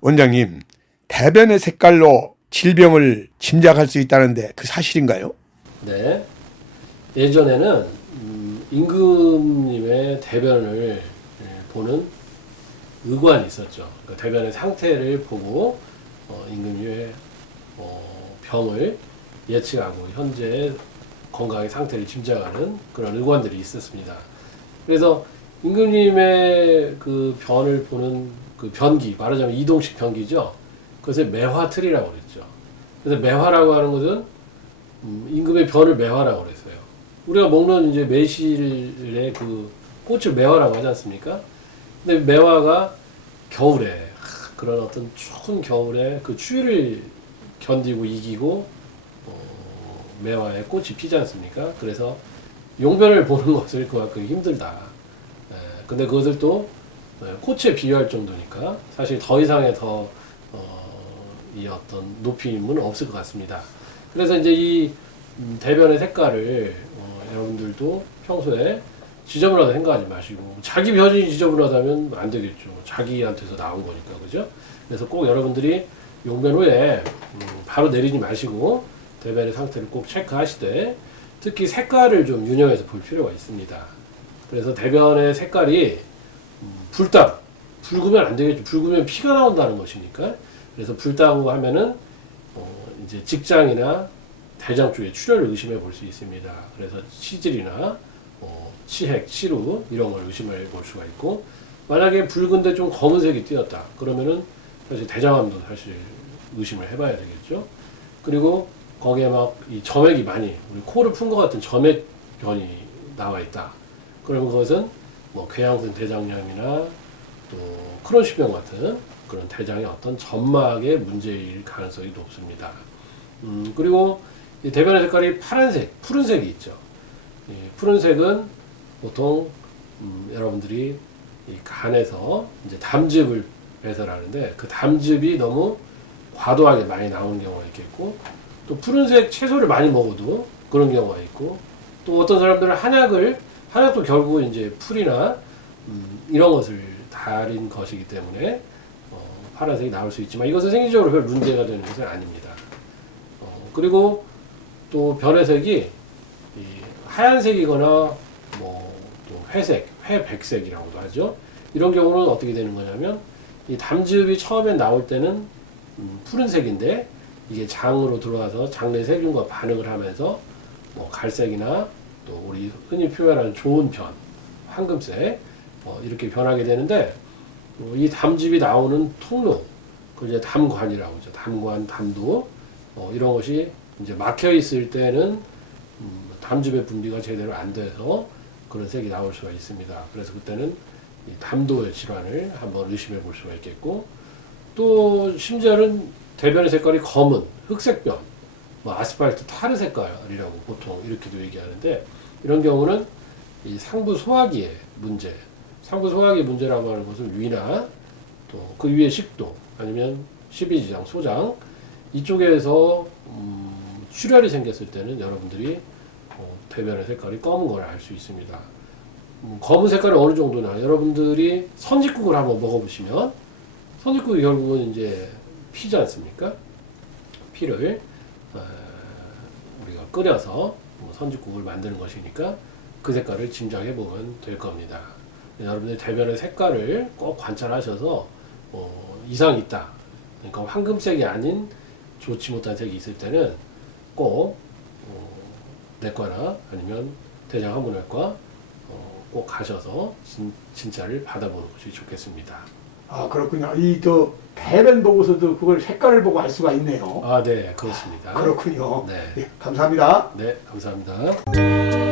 원장님, 대변의 색깔로 질병을 짐작할 수 있다는데 그 사실인가요? 네. 예전에는 임금님의 대변을 보는 의관이 있었죠. 그러니까 대변의 상태를 보고 임금님의 병을 예측하고 현재 건강의 상태를 짐작하는 그런 의관들이 있었습니다. 그래서 임금님의 그 변을 보는 그 변기, 말하자면 이동식 변기죠. 그것을 매화틀이라고 그랬죠. 그래서 매화라고 하는 것은 임금의 변을 매화라고 그랬어요. 우리가 먹는 이제 매실의 그 꽃을 매화라고 하지 않습니까? 근데 매화가 겨울에 그런 어떤 추운 겨울에 그 추위를 견디고 이기고 매화의 꽃이 피지 않습니까? 그래서 용변을 보는 것을 그만큼 힘들다. 근데 그것을 또 꽃에 비유할 정도니까 사실 더 이상의 이 어떤 높임은 없을 것 같습니다. 그래서 이제 이 대변의 색깔을 여러분들도 평소에 지저분하다 생각하지 마시고, 자기 변이 지저분하다면 안 되겠죠. 자기한테서 나온 거니까, 그죠? 그래서 꼭 여러분들이 용변 후에 바로 내리지 마시고 대변의 상태를 꼭 체크하시되, 특히 색깔을 좀 유념해서 볼 필요가 있습니다. 그래서 대변의 색깔이 붉으면 안 되겠죠. 붉으면 피가 나온다는 것이니까. 그래서 붉다고 하면은 이제 직장이나 대장 쪽에 출혈을 의심해 볼 수 있습니다. 그래서 치질이나 치핵, 치루 이런 걸 의심해 볼 수가 있고, 만약에 붉은데 좀 검은색이 띄었다 그러면은 사실 대장암도 사실 의심을 해봐야 되겠죠. 그리고 거기에 막 이 점액이 많이, 우리 코를 푼 것 같은 점액변이 나와 있다. 그러면 그것은 뭐 궤양성 대장염이나 또 크론시병 같은 그런 대장의 어떤 점막의 문제일 가능성이 높습니다. 그리고 이 대변의 색깔이 파란색, 푸른색이 있죠. 이 푸른색은 보통 여러분들이 이 간에서 이제 담즙을 배설하는데 그 담즙이 너무 과도하게 많이 나오는 경우가 있겠고, 또 푸른색 채소를 많이 먹어도 그런 경우가 있고, 또 어떤 사람들은 한약도 결국 이제 풀이나 이런 것을 달인 것이기 때문에 파란색이 나올 수 있지만 이것은 생리적으로 별 문제가 되는 것은 아닙니다. 그리고 또 변의 색이 하얀색이거나 뭐 또 회색, 회백색이라고도 하죠. 이런 경우는 어떻게 되는 거냐면 이 담즙이 처음에 나올 때는 푸른색인데 이게 장으로 들어와서 장내 세균과 반응을 하면서 뭐 갈색이나 또 우리 흔히 표현하는 좋은 변, 황금색 이렇게 변하게 되는데, 이 담즙이 나오는 통로, 그걸 이제 담관이라고 하죠. 담관, 담도 이런 것이 이제 막혀 있을 때는 담즙의 분비가 제대로 안 돼서 그런 색이 나올 수가 있습니다. 그래서 그때는 이 담도의 질환을 한번 의심해 볼 수가 있겠고, 또 심지어는 대변의 색깔이 검은 흑색변, 뭐 아스팔트 타르 색깔이라고 보통 이렇게도 얘기하는데, 이런 경우는 이 상부 소화기의 문제, 상부 소화기 문제라고 하는 것은 위나 또 그 위에 식도 아니면 십이지장, 소장 이쪽에서 출혈이 생겼을 때는 여러분들이 대변의 색깔이 검은 걸 알 수 있습니다. 검은 색깔이 어느 정도나, 여러분들이 선짓국을 한번 먹어보시면, 선짓국이 결국은 이제 피지 않습니까? 피를 우리가 끓여서 선짓국을 만드는 것이니까 그 색깔을 짐작해 보면 될 겁니다. 여러분들 대변의 색깔을 꼭 관찰하셔서 이상이 있다, 그러니까 황금색이 아닌 좋지 못한 색이 있을 때는 꼭 내과나 아니면 대장학문외과 꼭 가셔서 진찰을 받아보는 것이 좋겠습니다. 아, 그렇군요. 대변 보고서도 그걸 색깔을 보고 알 수가 있네요. 아, 네, 그렇습니다. 그렇군요. 네. 예, 감사합니다. 네, 감사합니다.